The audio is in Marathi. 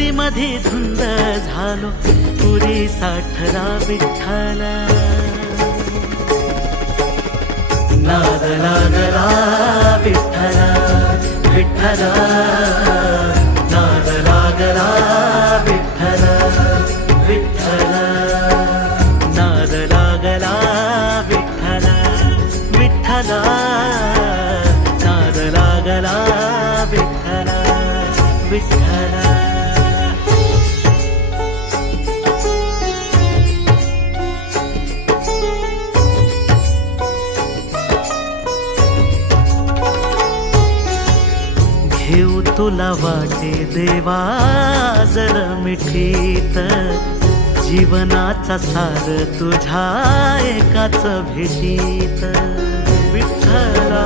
भक्ती मध्ये धुंद झालो पुरी साठला विठ्ठल नाद लागला विठ्ठल विठ्ठल नाद लागला विठ्ठल विठ्ठल नाद लागला विठ्ठल विठ्ठल नाद लागला विठ्ठल विठ्ठल घेऊ तुला वाटे देवा जर मिठीत जीवनाचा सार तुझ्या एकाच भेटीत विठ्ठला